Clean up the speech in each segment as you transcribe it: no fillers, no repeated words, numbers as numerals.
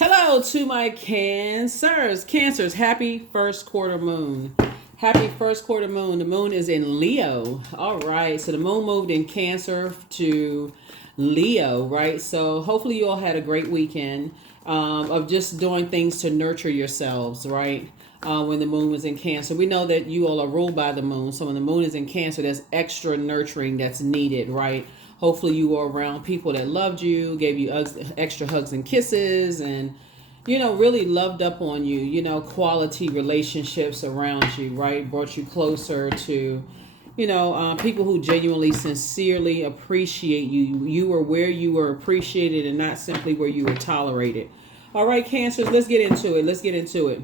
Hello to my Cancers. Cancers, happy first quarter moon. Happy first quarter moon. The moon is in Leo. All right. So the moon moved in Cancer to Leo, right? So hopefully you all had a great weekend of just doing things to nurture yourselves, right? When the moon was in Cancer, we know that you all are ruled by the moon. So when the moon is in Cancer, there's extra nurturing that's needed, right? Hopefully you were around people that loved you, gave you extra hugs and kisses, and really loved up on you. Quality relationships around you, right? Brought you closer to people who genuinely, sincerely appreciate you. You were where you were appreciated and not simply where you were tolerated. All right, Cancers, let's get into it.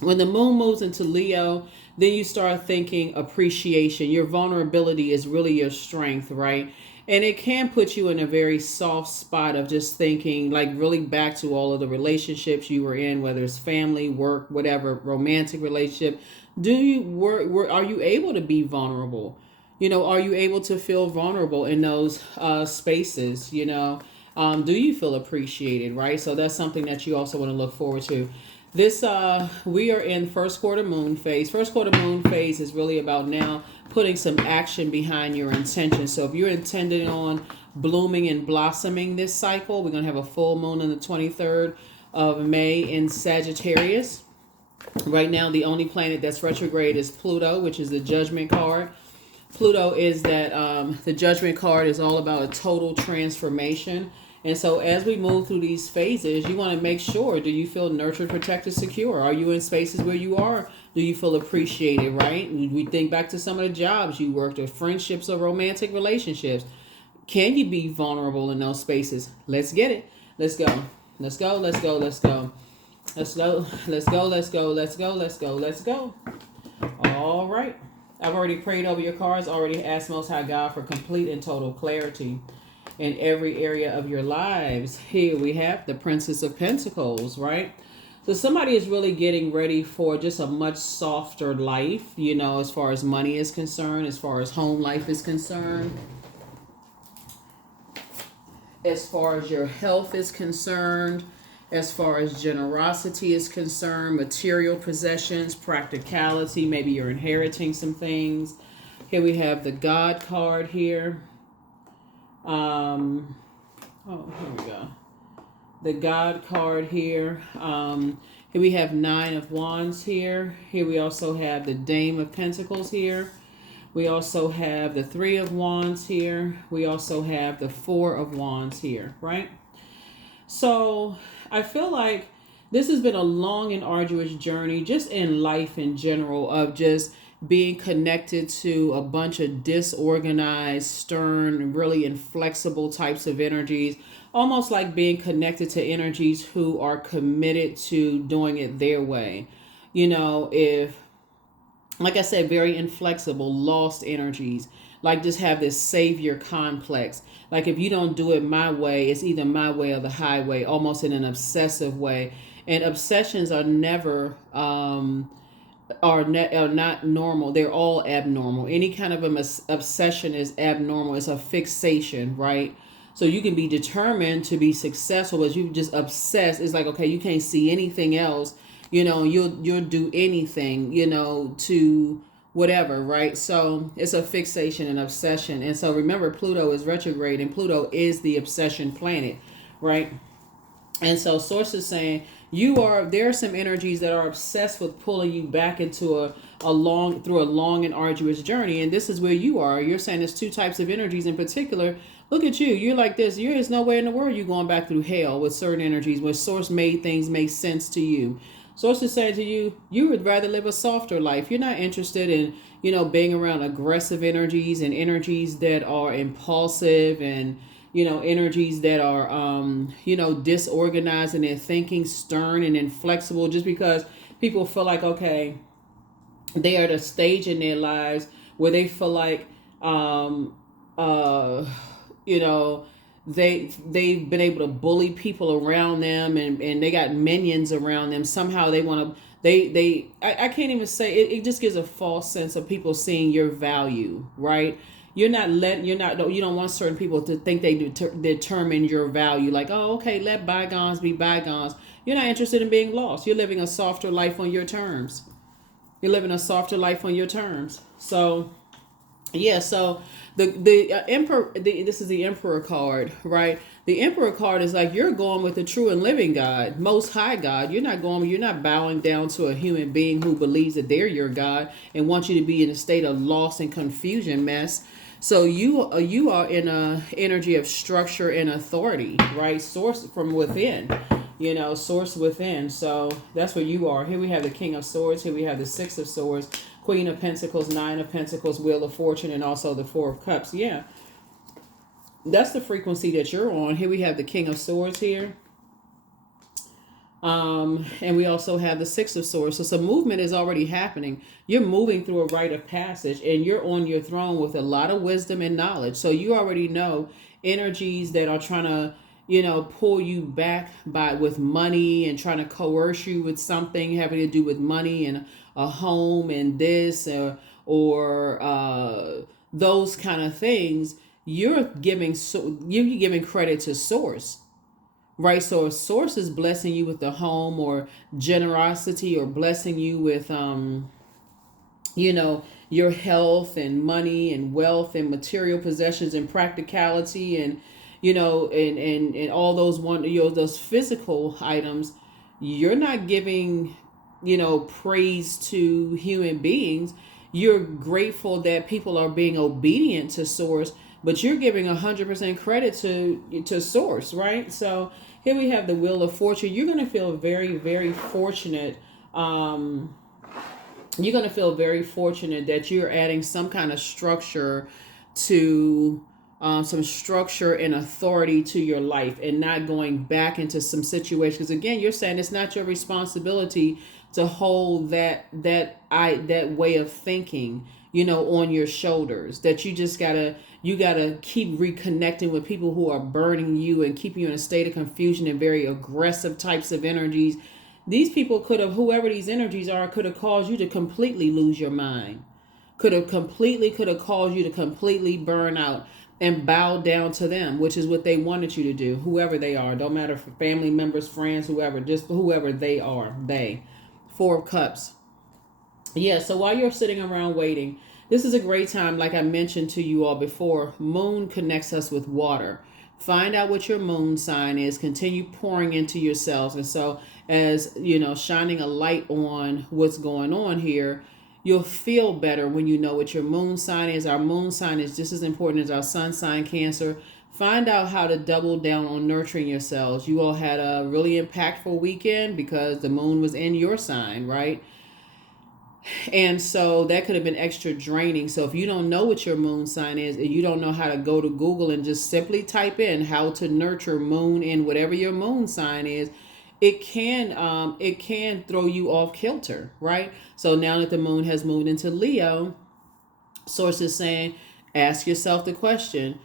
When the moon moves into Leo, then you start thinking appreciation. Your vulnerability is really your strength, right? And it can put you in a very soft spot of just thinking, like, really back to all of the relationships you were in, whether it's family, work, whatever, romantic relationship. Do you work? Are you able to be vulnerable? Are you able to feel vulnerable in those spaces? Do you feel appreciated, right? So that's something that you also want to look forward to. This We are in first quarter moon phase. First quarter moon phase is really about now putting some action behind your intention. So if you're intending on blooming and blossoming this cycle, we're going to have a full moon on the 23rd of May in Sagittarius. Right now, the only planet that's retrograde is Pluto, which is the judgment card. Pluto is that the judgment card is all about a total transformation. And so as we move through these phases, you want to make sure, do you feel nurtured, protected, secure? Are you in spaces where you are? Do you feel appreciated, right? We think back to some of the jobs you worked or friendships or romantic relationships. Can you be vulnerable in those spaces? Let's get it. Let's go. Let's go. Let's go. Let's go. Let's go. Let's go. Let's go. Let's go. Let's go. Let's go. All right. I've already prayed over your cards, already asked Most High God for complete and total clarity in every area of your lives. Here we have the Princess of Pentacles, right? So somebody is really getting ready for just a much softer life, as far as money is concerned, as far as home life is concerned, as far as your health is concerned, as far as generosity is concerned, material possessions, practicality, maybe you're inheriting some things. Here we have the God card here. Here we go. The God card here. Here we have 9 of Wands here. Here we also have the Dame of Pentacles here. We also have the 3 of Wands here. We also have the 4 of Wands here, right? So I feel like this has been a long and arduous journey just in life in general, of just being connected to a bunch of disorganized, stern, really inflexible types of energies, almost like being connected to energies who are committed to doing it their way. If, like I said, very inflexible, lost energies, like just have this savior complex. Like if you don't do it my way, it's either my way or the highway, almost in an obsessive way. And obsessions are never are not normal. They're all abnormal. Any kind of obsession is abnormal. It's a fixation, right? So you can be determined to be successful, but you just obsess. It's like, okay, you can't see anything else. You'll do anything, to whatever, right? So it's a fixation and obsession. And so remember, Pluto is retrograde, and Pluto is the obsession planet, right? And so source is saying there are some energies that are obsessed with pulling you back into a long and arduous journey. And this is where you are. You're saying there's 2 types of energies in particular. Look at you. You're like this. There's no way in the world you're going back through hell with certain energies where source made things make sense to you. Source is saying to you, you would rather live a softer life. You're not interested in, being around aggressive energies and energies that are impulsive and, energies that are, disorganized in their thinking, stern and inflexible, just because people feel like, okay, they are at a stage in their lives where they feel like, they've been able to bully people around them, and they got minions around them. Somehow they want to, I can't even say, it just gives a false sense of people seeing your value, right? You don't want certain people to think they determine your value. Like, oh, okay, let bygones be bygones. You're not interested in being lost. You're living a softer life on your terms. You're living a softer life on your terms. So, yeah. So the emperor. This is the emperor card, right? The emperor card is like you're going with the true and living God, Most High God. You're not going. You're not bowing down to a human being who believes that they're your God and wants you to be in a state of loss and confusion, mess. So you are in a energy of structure and authority, right? Source from within, source within. So that's where you are. Here we have the King of Swords. Here we have the Six of Swords, Queen of Pentacles, Nine of Pentacles, Wheel of Fortune, and also the Four of Cups. Yeah, that's the frequency that you're on. Here we have the King of Swords here. And we also have the Six of Swords. So some movement is already happening. You're moving through a rite of passage and you're on your throne with a lot of wisdom and knowledge. So you already know energies that are trying to, pull you back with money and trying to coerce you with something having to do with money and a home and this or those kind of things. You're giving credit to Source. Right, so if Source is blessing you with the home or generosity or blessing you with, your health and money and wealth and material possessions and practicality and, and all those those physical items, you're not giving, praise to human beings. You're grateful that people are being obedient to Source, but you're giving 100% credit to Source, right? So here we have the Wheel of Fortune. You're going to feel very, very fortunate. You're going to feel very fortunate that you're adding some kind of structure to some structure and authority to your life and not going back into some situations. Because again, you're saying it's not your responsibility to hold that way of thinking, on your shoulders, that you gotta keep reconnecting with people who are burning you and keeping you in a state of confusion and very aggressive types of energies. These people whoever these energies are, could have caused you to completely lose your mind. Could have caused you to completely burn out and bow down to them, which is what they wanted you to do, whoever they are. Don't matter if family members, friends, whoever, just whoever they are, they. Four of Cups. Yeah, so while you're sitting around waiting, this is a great time, like I mentioned to you all before. Moon connects us with water. Find out what your moon sign is. Continue pouring into yourselves. And so as, shining a light on what's going on here, you'll feel better when you know what your moon sign is. Our moon sign is just as important as our sun sign, Cancer. Find out how to double down on nurturing yourselves. You all had a really impactful weekend because the moon was in your sign, right? And so that could have been extra draining. So if you don't know what your moon sign is and you don't know how to go to Google and just simply type in how to nurture moon in whatever your moon sign is, it can throw you off kilter, right? So now that the moon has moved into Leo, Source is saying, ask yourself the question,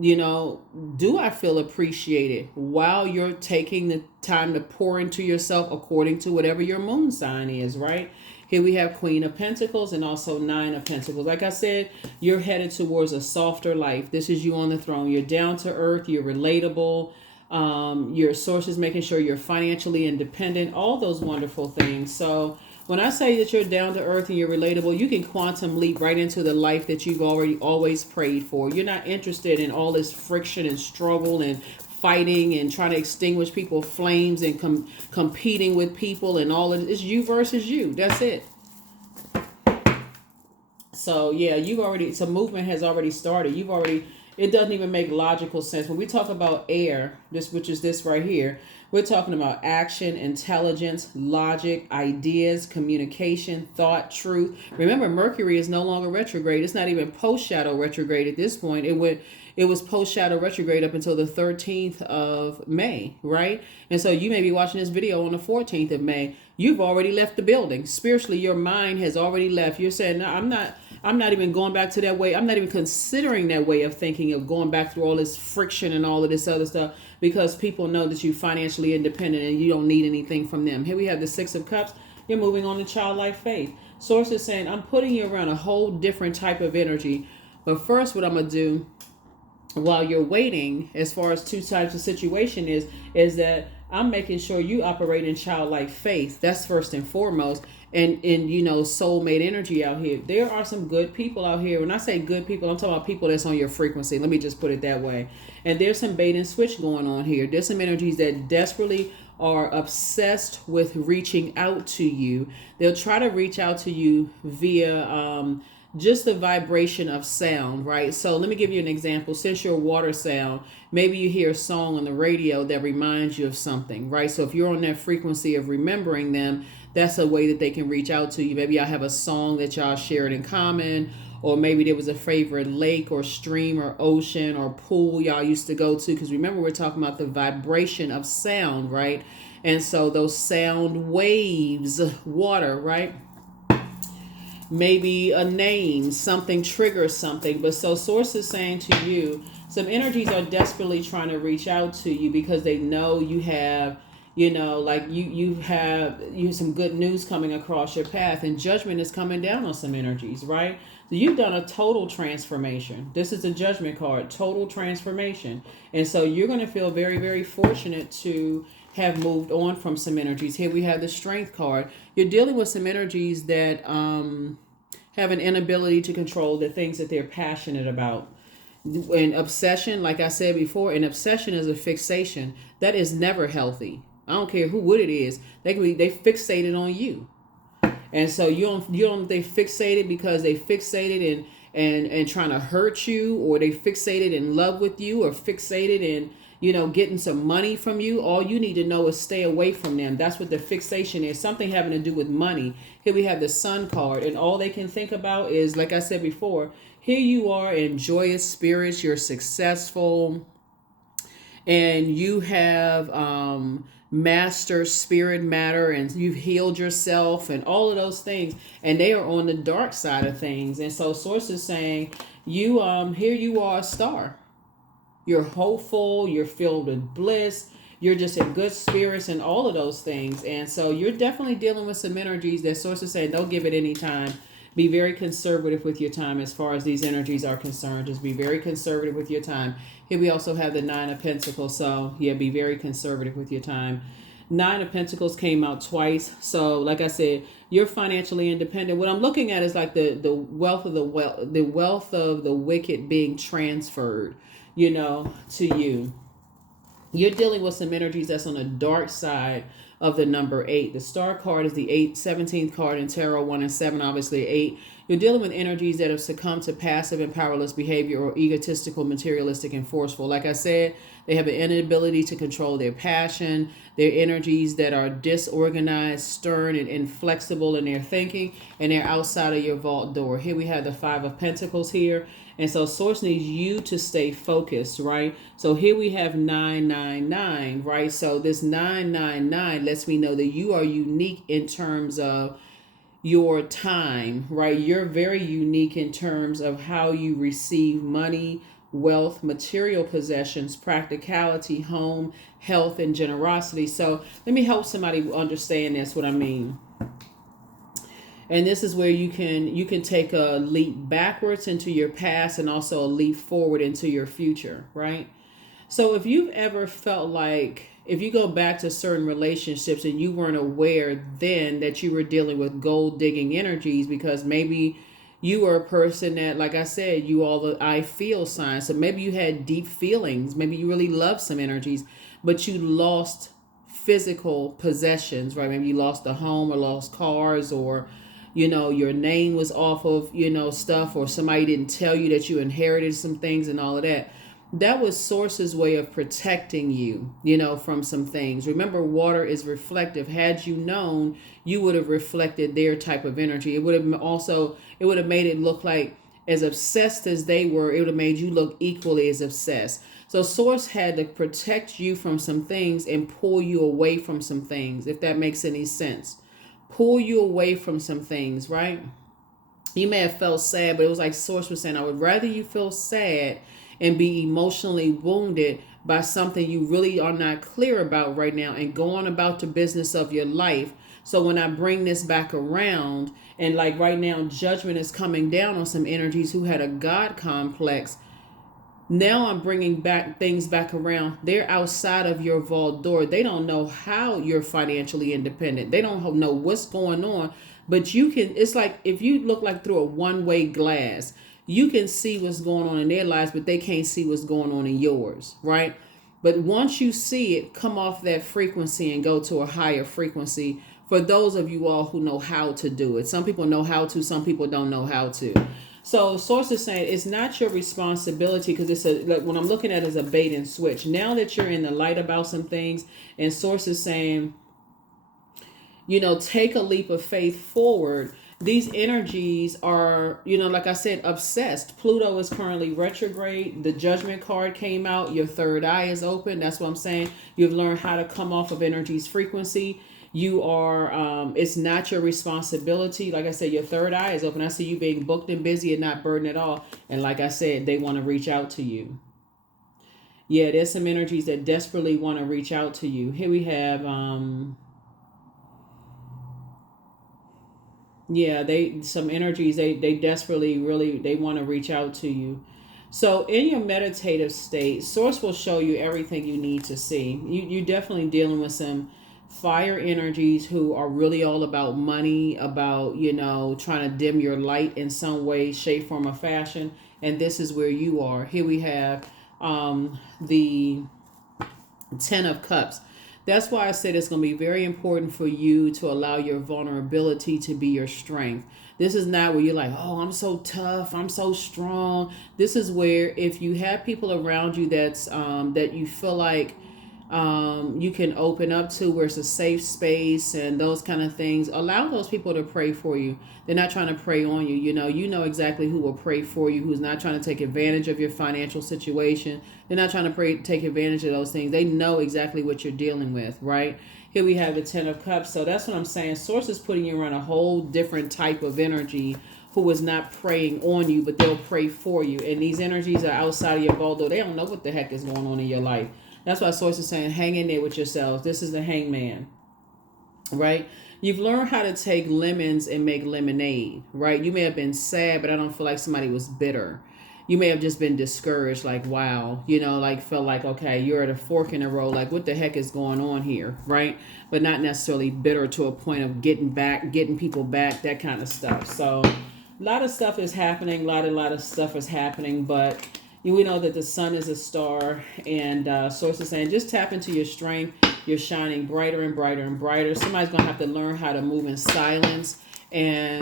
do I feel appreciated while you're taking the time to pour into yourself according to whatever your moon sign is, right? Here we have Queen of Pentacles and also Nine of Pentacles. Like I said, you're headed towards a softer life. This is you on the throne. You're down to earth. You're relatable. Your Source is making sure you're financially independent. All those wonderful things. So when I say that you're down to earth and you're relatable, you can quantum leap right into the life that you've always prayed for. You're not interested in all this friction and struggle and fighting and trying to extinguish people's flames and competing with people and all of it. It's you versus you. That's it. So yeah, some movement has already started. It doesn't even make logical sense. When we talk about air, which is this right here, we're talking about action, intelligence, logic, ideas, communication, thought, truth. Remember, Mercury is no longer retrograde. It's not even post-shadow retrograde at this point. It was post-shadow retrograde up until the 13th of May, right? And so you may be watching this video on the 14th of May. You've already left the building. Spiritually, your mind has already left. You're saying, no, I'm not even going back to that way. I'm not even considering that way of thinking of going back through all this friction and all of this other stuff, because people know that you're financially independent and you don't need anything from them. Here we have the Six of Cups. You're moving on to childlike faith. Source is saying, I'm putting you around a whole different type of energy But first, what I'm going to do while you're waiting, as far as two types of situation is that I'm making sure you operate in childlike faith. That's first and foremost. And you know, soulmate energy out here. There are some good people out here. When I say good people, I'm talking about people that's on your frequency. Let me just put it that way. And there's some bait and switch going on here. There's some energies that desperately are obsessed with reaching out to you. They'll try to reach out to you via just the vibration of sound, right? So let me give you an example. Since you're a water sound, maybe you hear a song on the radio that reminds you of something, right? So if you're on that frequency of remembering them, that's a way that they can reach out to you. Maybe y'all have a song that y'all shared in common, or maybe there was a favorite lake or stream or ocean or pool y'all used to go to. Because remember, we're talking about the vibration of sound, right? And so those sound waves, water, right? Maybe a name, something triggers something. But so source is saying to you, some energies are desperately trying to reach out to you because they know you have, you know, like you have some good news coming across your path, and judgment is coming down on some energies, right? So you've done a total transformation. This is a judgment card, total transformation. And so you're going to feel very, very fortunate to have moved on from some energies. Here we have the strength card. You're dealing with some energies that have an inability to control the things that they're passionate about. An obsession, like I said before, an obsession is a fixation. That is never healthy. I don't care what it is. They fixated on you. And so they fixated because they fixated and trying to hurt you, or they fixated in love with you, or fixated in, you know, getting some money from you. All you need to know is stay away from them. That's what the fixation is. Something having to do with money. Here we have the Sun card, and all they can think about is, like I said before, here you are in joyous spirits, you're successful, and you have master spirit matter, and you've healed yourself and all of those things, and they are on the dark side of things. And so source is saying, you here you are, a star. You're hopeful, you're filled with bliss, you're just in good spirits and all of those things. And so you're definitely dealing with some energies that source is saying, don't give it any time. Be very conservative with your time as far as these energies are concerned. Just be very conservative with your time. Here we also have the Nine of Pentacles. So yeah, be very conservative with your time. Nine of Pentacles came out twice. So like I said, you're financially independent. What I'm looking at is like the wealth of the wealth of the wicked being transferred, you know, to you. You're dealing with some energies that's on the dark side of the number 8. The star card is the 17th card in tarot, 1 and 7, obviously 8. You're dealing with energies that have succumbed to passive and powerless behavior, or egotistical, materialistic, and forceful. Like I said, they have an inability to control their passion. They're energies that are disorganized, stern, and inflexible in their thinking, and they're outside of your vault door. Here we have the 5 of Pentacles here. And so source needs you to stay focused, right? So here we have 999, right? So this 999 lets me know that you are unique in terms of your time, right? You're very unique in terms of how you receive money, wealth, material possessions, practicality, home, health, and generosity. So let me help somebody understand this, what I mean. And this is where you can take a leap backwards into your past, and also a leap forward into your future, right? So if you've ever felt like, if you go back to certain relationships and you weren't aware then that you were dealing with gold digging energies, because maybe you were a person that, like I said, you all the I feel signs. So maybe you had deep feelings. Maybe you really loved some energies, but you lost physical possessions, right? Maybe you lost a home, or lost cars, or you know, your name was off of, you know, stuff, or somebody didn't tell you that you inherited some things and all of that. That was source's way of protecting you, you know, from some things. Remember, water is reflective. Had you known, you would have reflected their type of energy. It would have made it look like, as obsessed as they were, it would have made you look equally as obsessed. So source had to protect you from some things and pull you away from some things, if that makes any sense. Pull you away from some things, right? You may have felt sad, but it was like source was saying, I would rather you feel sad and be emotionally wounded by something you really are not clear about right now, and go on about the business of your life. So when I bring this back around, and like right now, judgment is coming down on some energies who had a God complex. Now I'm bringing back things back around. They're outside of your vault door. They don't know how you're financially independent. They don't know what's going on. But you can, it's like if you look like through a one-way glass, you can see what's going on in their lives, but they can't see what's going on in yours, right? But once you see it, come off that frequency and go to a higher frequency for those of you all who know how to do it. Some people know how to, some people don't know how to. So source is saying it's not your responsibility, because it's a, like, what I'm looking at is a bait and switch. Now that you're in the light about some things, and source is saying, take a leap of faith forward. These energies are, like I said, obsessed. Pluto is currently retrograde. The judgment card came out. Your third eye is open. That's what I'm saying. You've learned how to come off of energy's frequency. You are, it's not your responsibility. Like I said, your third eye is open. I see you being booked and busy and not burdened at all. And like I said, they want to reach out to you. Yeah, there's some energies that desperately want to reach out to you. Here we have, some energies, they desperately, really, they want to reach out to you. So in your meditative state, source will show you everything you need to see. You're definitely dealing with some fire energies who are really all about money, about, trying to dim your light in some way, shape, form, or fashion. And this is where you are. Here we have the 10 of Cups. That's why I said it's going to be very important for you to allow your vulnerability to be your strength. This is not where you're like, oh, I'm so tough, I'm so strong. This is where if you have people around you that's that you feel like you can open up to, where it's a safe space and those kind of things, allow those people to pray for you. They're not trying to prey on you. You know exactly who will pray for you, who's not trying to take advantage of your financial situation. They're not trying to take advantage of those things. They know exactly what you're dealing with, right? Here we have the 10 of Cups. So that's what I'm saying. Source is putting you around a whole different type of energy who is not preying on you, but they'll pray for you. And these energies are outside of your vault, though. They don't know what the heck is going on in your life. That's why source is saying, hang in there with yourselves. This is the hangman, right? You've learned how to take lemons and make lemonade, right? You may have been sad, but I don't feel like somebody was bitter. You may have just been discouraged, like, wow, felt like, okay, you're at a fork in the road, like, what the heck is going on here, right? But not necessarily bitter to a point of getting people back, that kind of stuff. So a lot of stuff is happening, a lot of stuff is happening, but we know that the sun is a star, and source is saying, just tap into your strength. You're shining brighter and brighter and brighter. Somebody's going to have to learn how to move in silence and,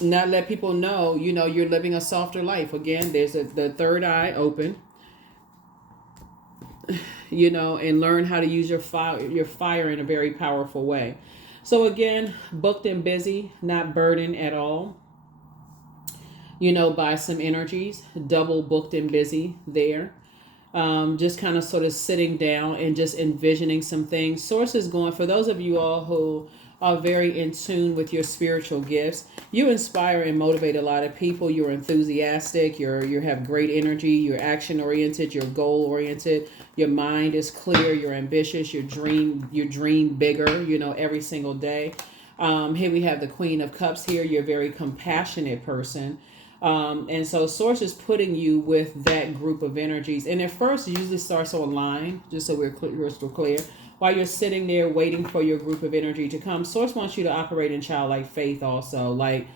not let people know, you're living a softer life. Again, there's the third eye open, and learn how to use your fire in a very powerful way. So again, booked and busy, not burdened at all. By some energies, double booked and busy there. Just kind of sort of sitting down and just envisioning some things. Source is going, for those of you all who are very in tune with your spiritual gifts, you inspire and motivate a lot of people. You're enthusiastic, you have great energy, you're action oriented, you're goal oriented, your mind is clear, you're ambitious, you dream bigger, every single day. Here we have the Queen of Cups here. You're a very compassionate person. And so source is putting you with that group of energies. And at first, it usually starts online, just so we're crystal clear. While you're sitting there waiting for your group of energy to come, source wants you to operate in childlike faith also. Like,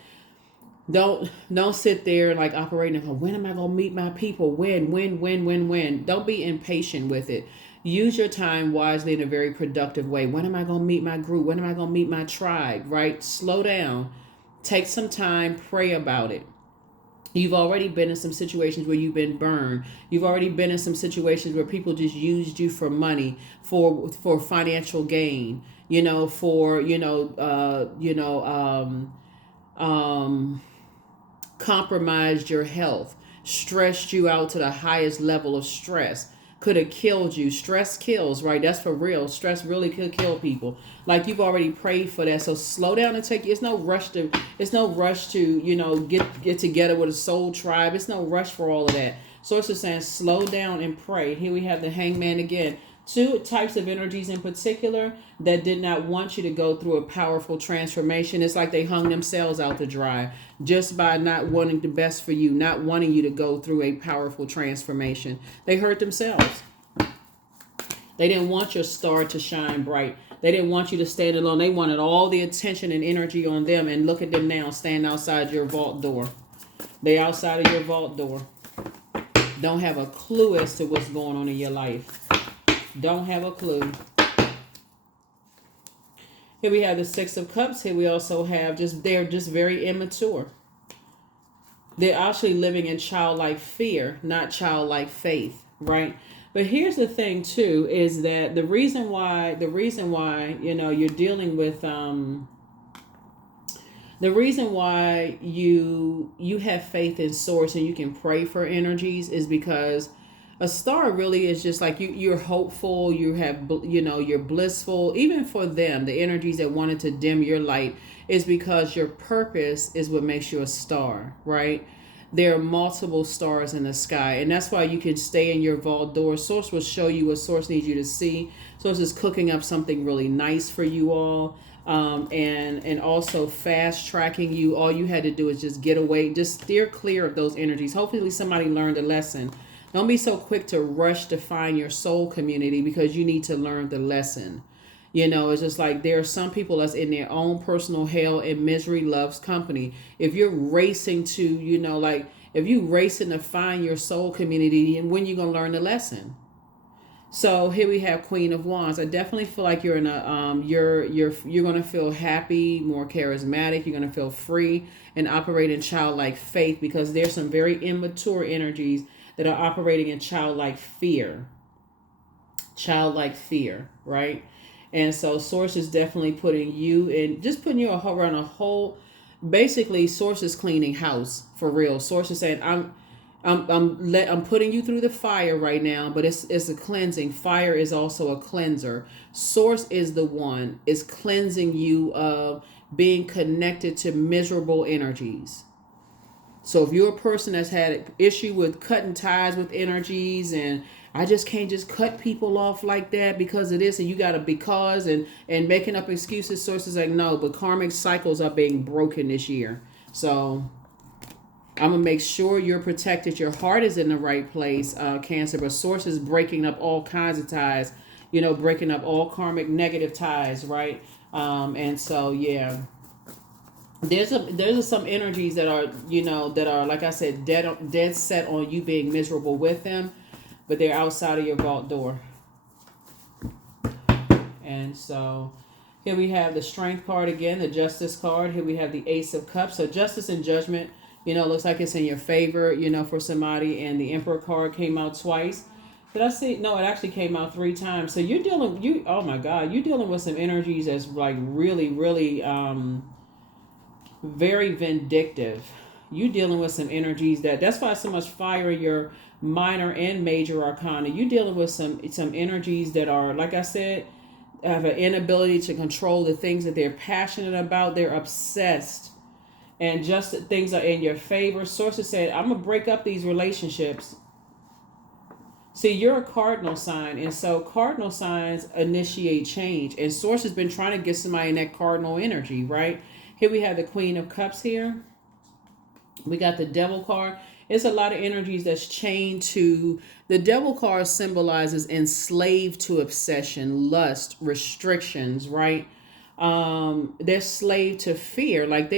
don't sit there like operating, when am I going to meet my people? When? Don't be impatient with it. Use your time wisely in a very productive way. When am I going to meet my group? When am I going to meet my tribe? Right? Slow down. Take some time. Pray about it. You've already been in some situations where you've been burned. You've already been in some situations where people just used you for money, for financial gain, compromised your health, stressed you out to the highest level of stress. Could have killed you. Stress kills, right? That's for real. Stress really could kill people. Like, you've already prayed for that. So slow down and it's no rush to get together with a soul tribe. It's no rush for all of that. Source is saying slow down and pray. Here we have the Hangman again. Two types of energies in particular that did not want you to go through a powerful transformation. It's like they hung themselves out to dry just by not wanting the best for you, not wanting you to go through a powerful transformation. They hurt themselves. They didn't want your star to shine bright. They didn't want you to stand alone. They wanted all the attention and energy on them. And look at them now, stand outside your vault door. They outside of your vault door. Don't have a clue as to what's going on in your life. Don't have a clue. Here we have the Six of Cups. Here we also have they're just very immature. They're actually living in childlike fear, not childlike faith, right? But here's the thing too, is that the reason why, you're dealing with, the reason why you have faith in source and you can pray for energies is because a star really is just like you're hopeful, you're blissful. Even for them, the energies that wanted to dim your light is because your purpose is what makes you a star, right? There are multiple stars in the sky, and that's why you can stay in your vault door. Source will show you what Source needs you to see. Source is cooking up something really nice for you all, and also fast tracking you. All you had to do is just get away, just steer clear of those energies. Hopefully somebody learned a lesson. Don't be so quick to rush to find your soul community because you need to learn the lesson. It's just like there are some people that's in their own personal hell and misery loves company. If you're racing to, if you racing to find your soul community, and when you going to learn the lesson? So here we have Queen of Wands. I definitely feel like you're in a, you're going to feel happy, more charismatic. You're going to feel free and operate in childlike faith because there's some very immature energies that are operating in childlike fear, right? And so Source is definitely putting you around a whole, basically Source is cleaning house for real. Source is saying, I'm putting you through the fire right now, but it's a cleansing. Fire is also a cleanser. Source is cleansing you of being connected to miserable energies. So if you're a person that's had an issue with cutting ties with energies and I just can't just cut people off like that because of this and you got to and making up excuses, Sources like no, but karmic cycles are being broken this year. So I'm going to make sure you're protected. Your heart is in the right place, Cancer, but Source is breaking up all kinds of ties, breaking up all karmic negative ties, right? And so, yeah. There's some energies that are like I said, dead set on you being miserable with them, but they're outside of your vault door. And so here we have the Strength card again, the Justice card. Here we have the Ace of Cups. So Justice and Judgment, looks like it's in your favor, for somebody. And the Emperor card came out twice. Did I see? No, it actually came out 3 times. So you're dealing with some energies that's like really, really very vindictive. You dealing with some energies that's why so much fire in your minor and major arcana. You dealing with some energies that are, like I said, have an inability to control the things that they're passionate about. They're obsessed, and just things are in your favor. Sources said, I'm gonna break up these relationships. See, you're a cardinal sign, and so cardinal signs initiate change, and Source has been trying to get somebody in that cardinal energy, right? Here we have the Queen of Cups here. We got the Devil card. It's a lot of energies that's chained to... The Devil card symbolizes enslaved to obsession, lust, restrictions, right? They're slave to fear. Like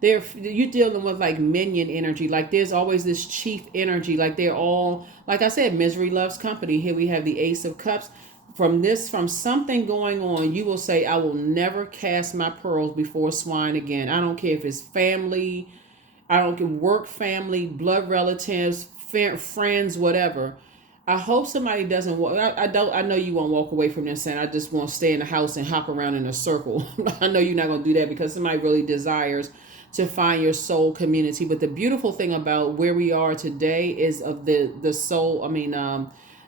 you're dealing with like minion energy. Like there's always this chief energy. Like they're all, like I said, misery loves company. Here we have the Ace of Cups. From something going on, you will say, I will never cast my pearls before swine again. I don't care if it's family, I don't care, work family, blood relatives, friends, whatever. I hope somebody doesn't walk. I know you won't walk away from this saying, I just want to stay in the house and hop around in a circle. I know you're not going to do that because somebody really desires to find your soul community. But the beautiful thing about where we are today is of the soul,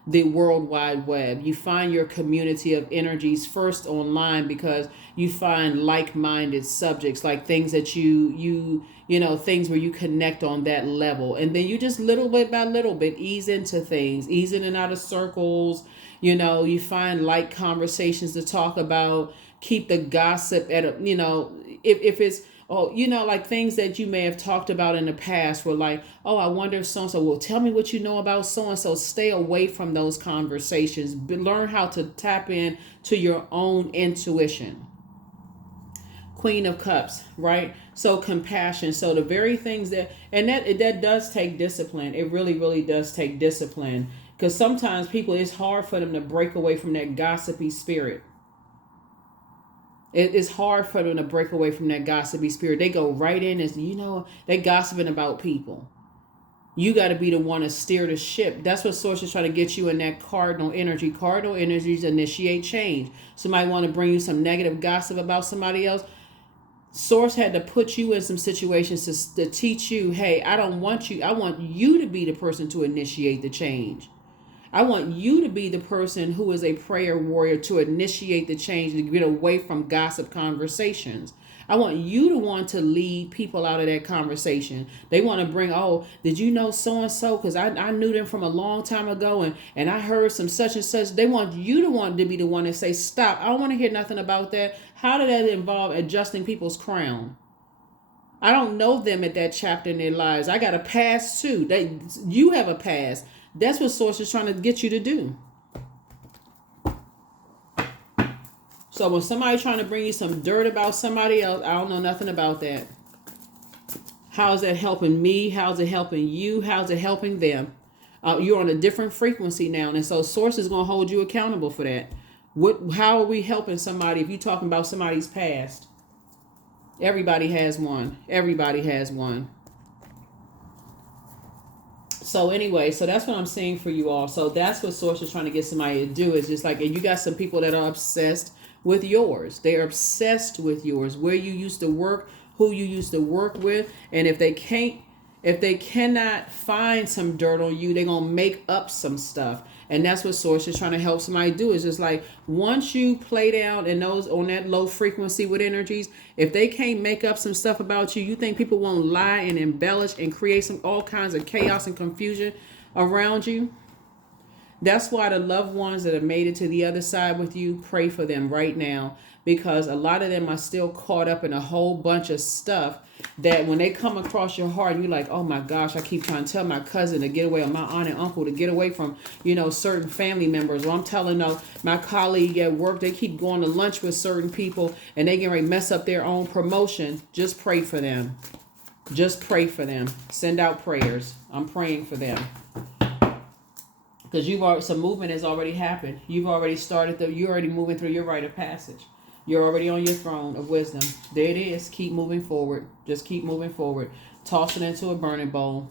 the World Wide Web. You find your community of energies first online, because you find like-minded subjects, like things that you know, things where you connect on that level. And then you just little bit by little bit ease into things, ease in and out of circles. You know, you find like conversations to talk about, keep the gossip at a, you know, if it's, oh, you know, like things that you may have talked about in the past were like, oh, I wonder if so-and-so, well, tell me what you know about so-and-so. Stay away from those conversations. Learn how to tap in to your own intuition. Queen of Cups, right? So compassion. So the very things that, and that does take discipline. It really, really does take discipline, because sometimes people, it's hard for them to break away from that gossipy spirit. It is hard for them to break away from that gossipy spirit. They go right in as, you know, they gossiping about people. You got to be the one to steer the ship. That's what Source is trying to get you in that cardinal energy. Cardinal energies initiate change. Somebody want to bring you some negative gossip about somebody else. Source had to put you in some situations to teach you, hey, I don't want you. I want you to be the person to initiate the change. I want you to be the person who is a prayer warrior to initiate the change, to get away from gossip conversations. I want you to want to lead people out of that conversation. They want to bring, oh, did you know so-and-so? Because I knew them from a long time ago, and I heard some such and such. They want you to want to be the one to say, stop. I don't want to hear nothing about that. How did that involve adjusting people's crown? I don't know them at that chapter in their lives. I got a past too. You have a past. That's what Source is trying to get you to do. So when somebody's trying to bring you some dirt about somebody else, I don't know nothing about that. How's that helping me? How's it helping you? How's it helping them? You're on a different frequency now. And so Source is going to hold you accountable for that. How are we helping somebody if you're talking about somebody's past? Everybody has one. Everybody has one. So anyway, so that's what I'm saying for you all. So that's what Source is trying to get somebody to do, is just like, and you got some people that are obsessed with yours. They're obsessed with yours, where you used to work, who you used to work with. And if they cannot find some dirt on you, they're going to make up some stuff. And that's what Source is trying to help somebody do. Is just like, once you play down and those on that low frequency with energies, if they can't make up some stuff about you, you think people won't lie and embellish and create all kinds of chaos and confusion around you? That's why the loved ones that have made it to the other side with you, pray for them right now, because a lot of them are still caught up in a whole bunch of stuff that when they come across your heart, you're like, oh my gosh, I keep trying to tell my cousin to get away, or my aunt and uncle to get away from, you know, certain family members. Or I'm telling my colleague at work, they keep going to lunch with certain people and they get ready to mess up their own promotion. Just pray for them. Just pray for them. Send out prayers. I'm praying for them. Because some movement has already happened. You've already started, you're already moving through your rite of passage. You're already on your throne of wisdom. There it is. Keep moving forward. Just keep moving forward. Toss it into a burning bowl.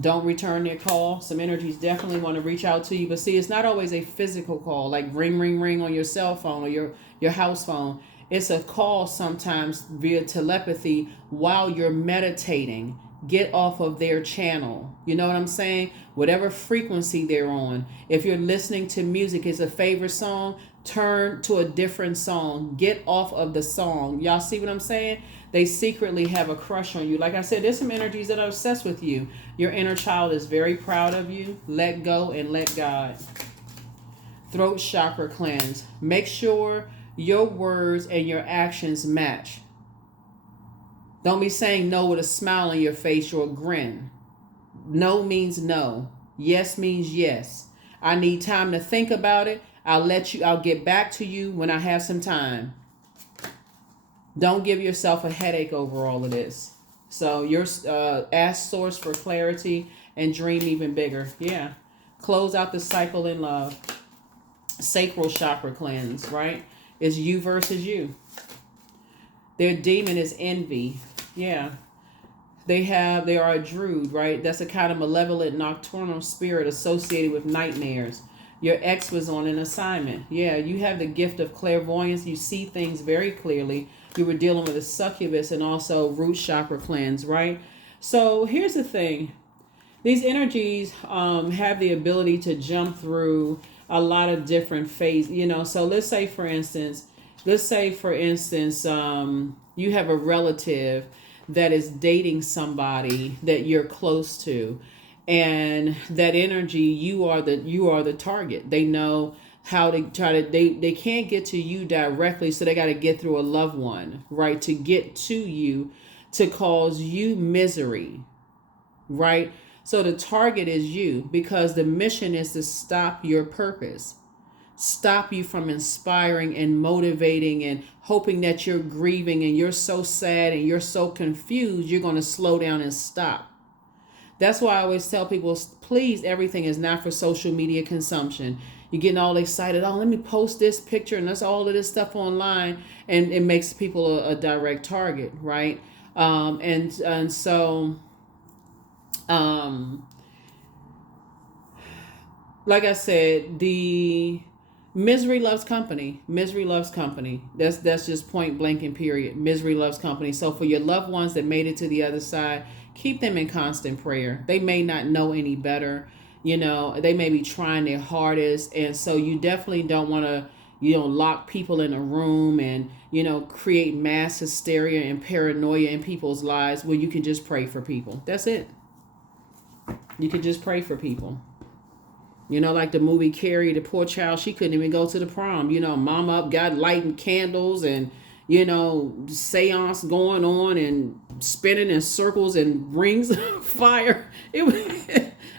Don't return their call. Some energies definitely want to reach out to you. But see, it's not always a physical call, like ring, ring, ring on your cell phone or your house phone. It's a call sometimes via telepathy while you're meditating. Get off of their channel. You know what I'm saying? Whatever frequency they're on. If you're listening to music, it's a favorite song, turn to a different song. Get off of the song. Y'all see what I'm saying? They secretly have a crush on you. Like I said, there's some energies that are obsessed with you. Your inner child is very proud of you. Let go and let God. Throat chakra cleanse. Make sure your words and your actions match. Don't be saying no with a smile on your face or a grin. No means no. Yes means yes. I need time to think about it. I'll get back to you when I have some time. Don't give yourself a headache over all of this. So ask Source for clarity and dream even bigger. Yeah. Close out the cycle in love. Sacral chakra cleanse, right? It's you versus you. Their demon is envy. Yeah. They are a druid, right? That's a kind of malevolent nocturnal spirit associated with nightmares. Your ex was on an assignment. Yeah, you have the gift of clairvoyance. You see things very clearly. You were dealing with a succubus and also root chakra cleanse, right? So here's the thing. these energies have the ability to jump through a lot of different phases. So let's say for instance, you have a relative that is dating somebody that you're close to, and that energy, you are the target. They know how to try to, they can't get to you directly, so they got to get through a loved one, right, to get to you, to cause you misery, right? So the target is you, because the mission is to stop your purpose, stop you from inspiring and motivating and hoping that you're grieving and you're so sad and you're so confused, you're going to slow down and stop. That's why I always tell people, please, everything is not for social media consumption. You're getting all excited. Oh, let me post this picture and that's all of this stuff online. And it makes people a direct target, right? And so, um, like I said, the misery loves company. Misery loves company. That's just point blank and period. Misery loves company. So for your loved ones that made it to the other side, keep them in constant prayer. They may not know any better. They may be trying their hardest. And so you definitely don't want to, lock people in a room and, create mass hysteria and paranoia in people's lives. Well, you can just pray for people. That's it. You can just pray for people. Like the movie Carrie, the poor child, she couldn't even go to the prom. Mama up got lighting candles and, seance going on and spinning in circles and rings of fire.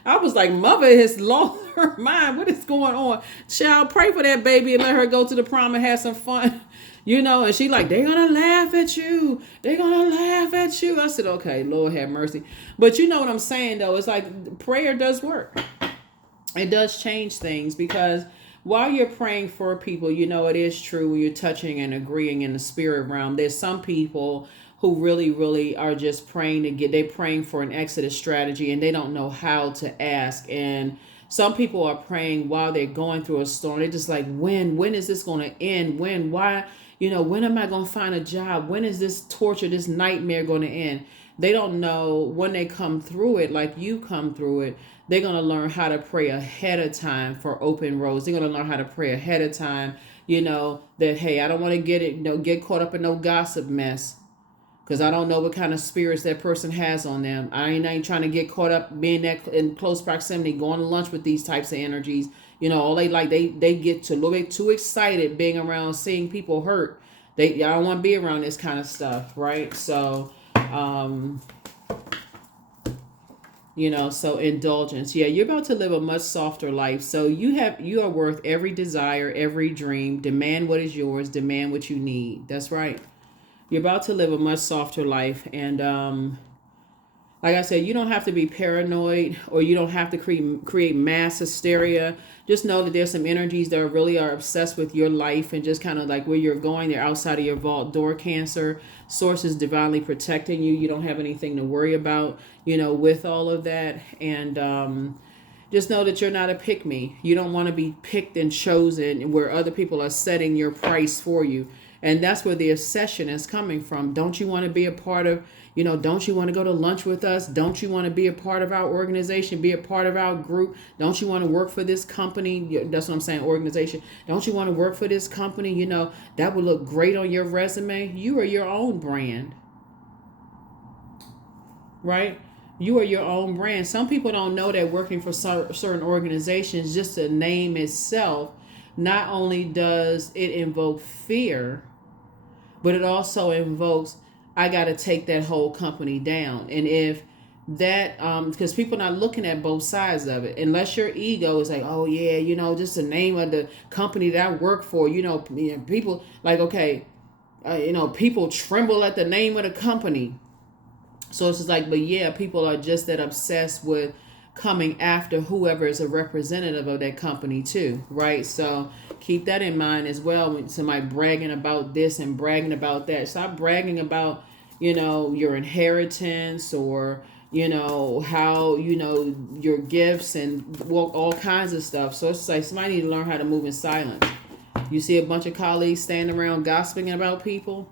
I was like, mother has lost her mind. What is going on? Child, pray for that baby and let her go to the prom and have some fun. And she like, they're going to laugh at you. They're going to laugh at you. I said, okay, Lord have mercy. But you know what I'm saying, though? It's like prayer does work. It does change things, because while you're praying for people, it is true when you're touching and agreeing in the spirit realm. There's some people who really, really are just they're praying for an exodus strategy and they don't know how to ask. And some people are praying while they're going through a storm. They're just like, when is this going to end? Why, when am I going to find a job? When is this torture, this nightmare going to end? They don't know when they come through it, like you come through it. They're going to learn how to pray ahead of time for open roads. They're going to learn how to pray ahead of time, that, hey, I don't want to get caught up in no gossip mess, because I don't know what kind of spirits that person has on them. I ain't trying to get caught up being that in close proximity, going to lunch with these types of energies. All they like, they get a little bit too excited being around, seeing people hurt. I don't want to be around this kind of stuff, right? So, so indulgence. Yeah, you're about to live a much softer life. So you are worth every desire, every dream. Demand what is yours. Demand what you need. That's right. You're about to live a much softer life. And like I said, you don't have to be paranoid, or you don't have to create mass hysteria. Just know that there's some energies that really are obsessed with your life and just kind of like where you're going. They're outside of your vault door, Cancer. Source is divinely protecting you. You don't have anything to worry about, with all of that. And just know that you're not a pick me. You don't want to be picked and chosen where other people are setting your price for you. And that's where the obsession is coming from. Don't you want to be a part of, don't you want to go to lunch with us? Don't you want to be a part of our organization, be a part of our group? Don't you want to work for this company? That's what I'm saying, organization. Don't you want to work for this company? That would look great on your resume. You are your own brand, right? You are your own brand. Some people don't know that working for certain organizations, just the name itself, not only does it invoke fear, but it also invokes, I got to take that whole company down. And if that, because people are not looking at both sides of it, unless your ego is like, oh yeah, just the name of the company that I work for, people like, okay, people tremble at the name of the company. So it's just like, but yeah, people are just that obsessed with coming after whoever is a representative of that company too, right? So keep that in mind as well. When somebody bragging about this and bragging about that, stop bragging about, your inheritance or, how, your gifts and all kinds of stuff. So it's like somebody need to learn how to move in silence. You see a bunch of colleagues standing around gossiping about people.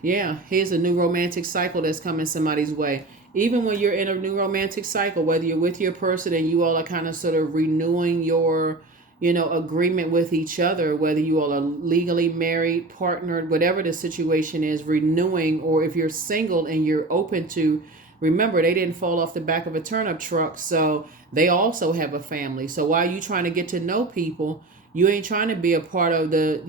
Yeah, here's a new romantic cycle that's coming somebody's way. even when you're in a new romantic cycle, whether you're with your person and you all are kind of sort of renewing your, agreement with each other, whether you all are legally married, partnered, whatever the situation is, renewing, or if you're single and you're open to, remember, they didn't fall off the back of a turnip truck, so they also have a family. So while you trying to get to know people, you ain't trying to be a part of the,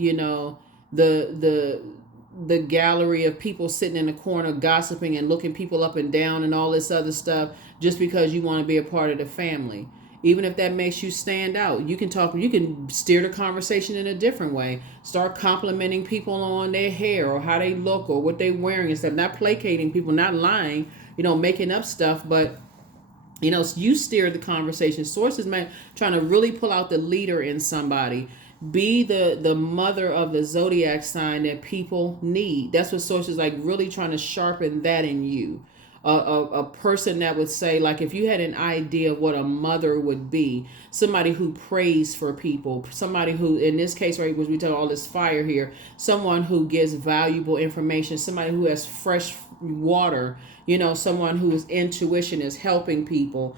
the gallery of people sitting in the corner gossiping and looking people up and down and all this other stuff just because you want to be a part of the family. Even if that makes you stand out, you can steer the conversation in a different way. Start complimenting people on their hair or how they look or what they're wearing and stuff. Not placating people, not lying, making up stuff, but you steer the conversation. Sources, man, trying to really pull out the leader in somebody. Be the mother of the zodiac sign that people need. That's what sources like, really trying to sharpen that in you. A person that would say, like, if you had an idea of what a mother would be, somebody who prays for people, somebody who, in this case, right, was we tell all this fire here, someone who gives valuable information, somebody who has fresh water, someone whose intuition is helping people,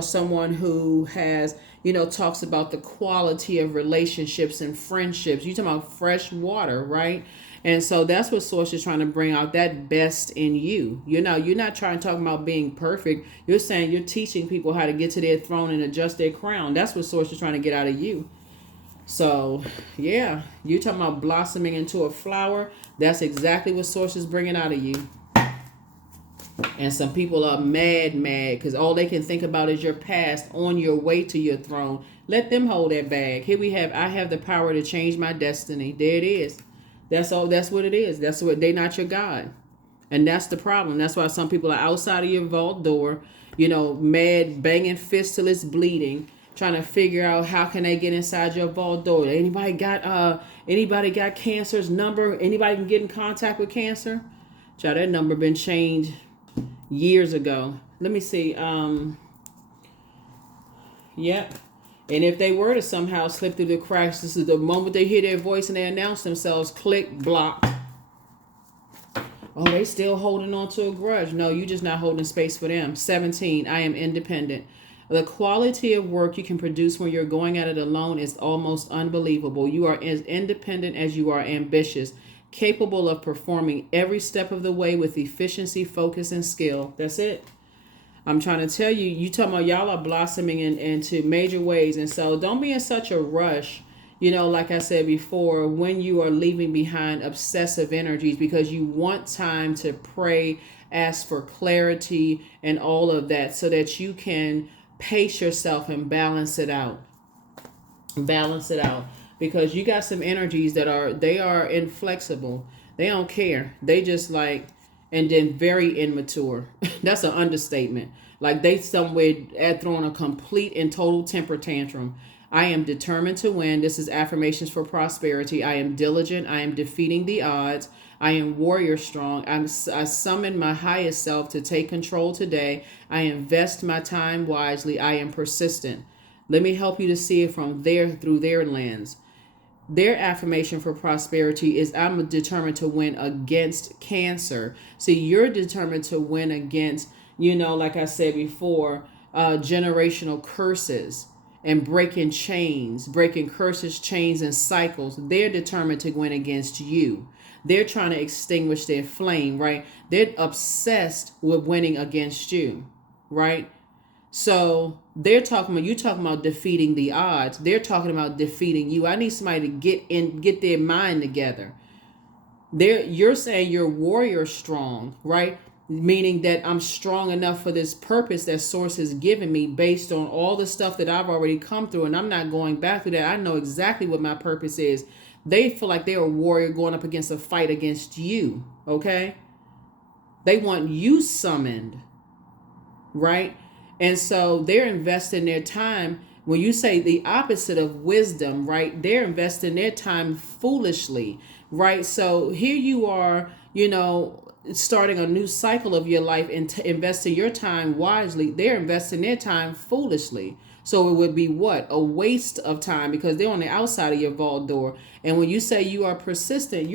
someone who has, talks about the quality of relationships and friendships. You talking about fresh water, right? And so that's what Source is trying to bring out, that best in you. You're not trying to talk about being perfect. You're saying you're teaching people how to get to their throne and adjust their crown. That's what Source is trying to get out of you. So, yeah, you're talking about blossoming into a flower. That's exactly what Source is bringing out of you. And some people are mad because all they can think about is your past on your way to your throne. Let them hold that bag. Here we have, I have the power to change my destiny. There it is. That's all. That's what it is. That's what, they not your God. And that's the problem. That's why some people are outside of your vault door, mad, banging fists till it's bleeding, trying to figure out how can they get inside your vault door. Anybody got Cancer's number? Anybody can get in contact with Cancer? Child, that number been changed years ago. Let me see. Yep. And if they were to somehow slip through the cracks, this is the moment they hear their voice and they announce themselves, click, block. Oh, they still holding on to a grudge. No, you just not holding space for them. 17, I am independent. The quality of work you can produce when you're going at it alone is almost unbelievable. You are as independent as you are ambitious, capable of performing every step of the way with efficiency, focus, and skill. That's it. I'm trying to tell you, you talking about y'all are blossoming into major ways. And so don't be in such a rush, like I said before, when you are leaving behind obsessive energies, because you want time to pray, ask for clarity and all of that so that you can pace yourself and balance it out. Balance it out. Because you got some energies that are inflexible. They don't care. They just like, and then very immature. That's an understatement. Like they somewhere at throwing a complete and total temper tantrum. I am determined to win. This is affirmations for prosperity. I am diligent. I am defeating the odds. I am warrior strong. I summon my highest self to take control today. I invest my time wisely. I am persistent. Let me help you to see it through their lens. Their affirmation for prosperity is, I'm determined to win against Cancer. See, you're determined to win against, like I said before, generational curses and breaking curses, chains, and cycles. They're determined to win against you. They're trying to extinguish their flame, right? They're obsessed with winning against you, right? So you talking about defeating the odds. They're talking about defeating you. I need somebody to get their mind together. You're saying you're warrior strong, right? Meaning that I'm strong enough for this purpose that Source has given me based on all the stuff that I've already come through, and I'm not going back through that. I know exactly what my purpose is. They feel like they're a warrior going up against a fight against you, okay? They want you summoned, right? And so they're investing their time. When you say the opposite of wisdom, right? They're investing their time foolishly, right? So here you are, starting a new cycle of your life and investing your time wisely. They're investing their time foolishly. So it would be what? A waste of time, because they're on the outside of your vault door. And when you say you are persistent,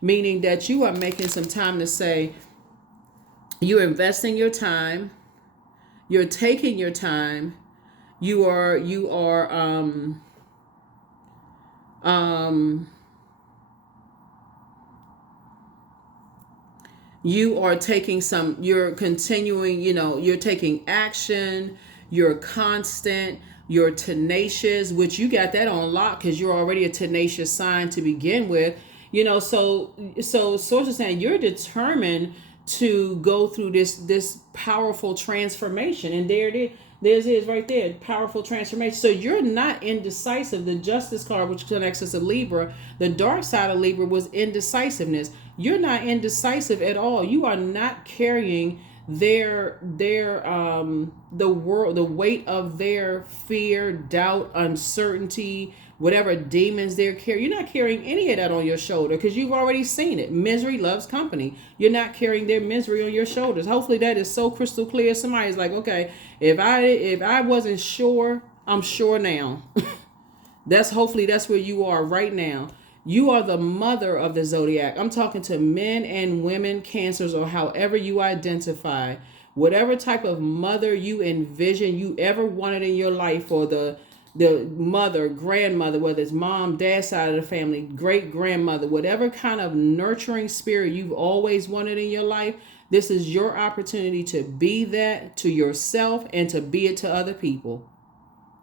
meaning that you are making some time to say, You're investing your time. You're taking your time. Um, you are taking some, you're continuing, you're taking action, you're constant, you're tenacious, which you got that on lock because you're already a tenacious sign to begin with. So source is saying you're determined to go through this powerful transformation. And there it is. There's it is right there, powerful transformation. So you're not indecisive. The Justice card, which connects us to Libra, the dark side of Libra was indecisiveness. You're not indecisive at all. You are not carrying the weight of their fear, doubt, uncertainty, whatever demons they're carrying. You're not carrying any of that on your shoulder because you've already seen it. Misery loves company. You're not carrying their misery on your shoulders. Hopefully that is so crystal clear. Somebody's like, okay, if I wasn't sure, I'm sure now. Hopefully that's where you are right now. You are the mother of the zodiac. I'm talking to men and women, cancers, or however you identify. Whatever type of mother you envision you ever wanted in your life, or the mother, grandmother, whether it's mom, dad side of the family, great grandmother, whatever kind of nurturing spirit you've always wanted in your life, this is your opportunity to be that to yourself and to be it to other people.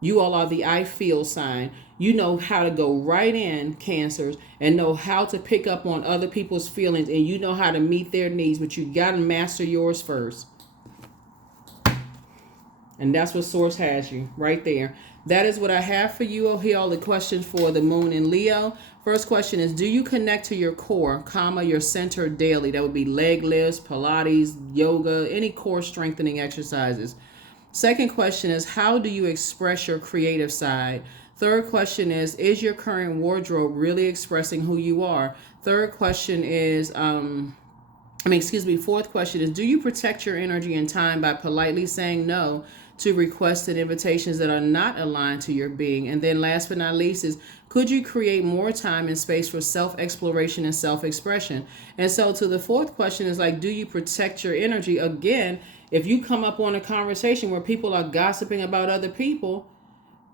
You all are the I feel sign. You know how to go right in, cancers, and know how to pick up on other people's feelings, and you know how to meet their needs, but you got to master yours first. And that's what Source has you right there. That is what I have for you. Here are all the questions for the moon in Leo. First question is, do you connect to your core, your center daily? That would be leg lifts, Pilates, yoga, any core strengthening exercises. Second question is, how do you express your creative side? Third question is your current wardrobe really expressing who you are? Third question is, fourth question is, do you protect your energy and time by politely saying no to requests and invitations that are not aligned to your being? And then last but not least is, could you create more time and space for self-exploration and self-expression? And so to the fourth question is like, do you protect your energy? Again, if you come up on a conversation where people are gossiping about other people,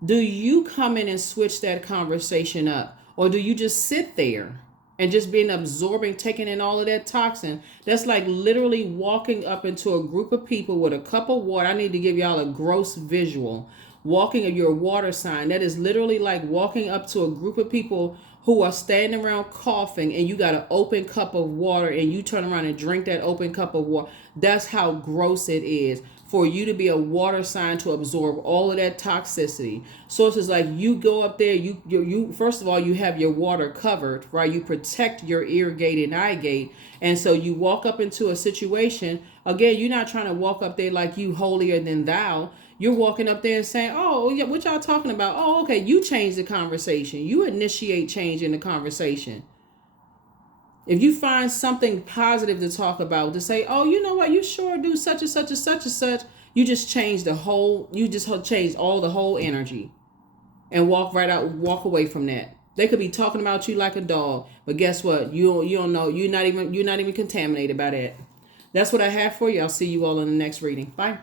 do you come in and switch that conversation up? Or do you just sit there and just being absorbing, taking in all of that toxin? That's like literally walking up into a group of people with a cup of water. I need to give y'all a gross visual. Walking of your water sign. That is literally like walking up to a group of people who are standing around coughing, and you got an open cup of water, and you turn around and drink that open cup of water. That's how gross it is for you to be a water sign, to absorb all of that toxicity. So it's just like you go up there, you first of all, you have your water covered, right? You protect your ear gate and eye gate. And so you walk up into a situation, again, you're not trying to walk up there like you holier than thou. You're walking up there and saying, oh, yeah, what y'all talking about? Oh, okay, you change the conversation. You initiate change in the conversation. If you find something positive to talk about, to say, oh, you know what, you sure do such and such and such and such, you just change all the whole energy and walk away from that. They could be talking about you like a dog, but guess what? You don't know, you're not even contaminated by that. That's what I have for you. I'll see you all in the next reading. Bye.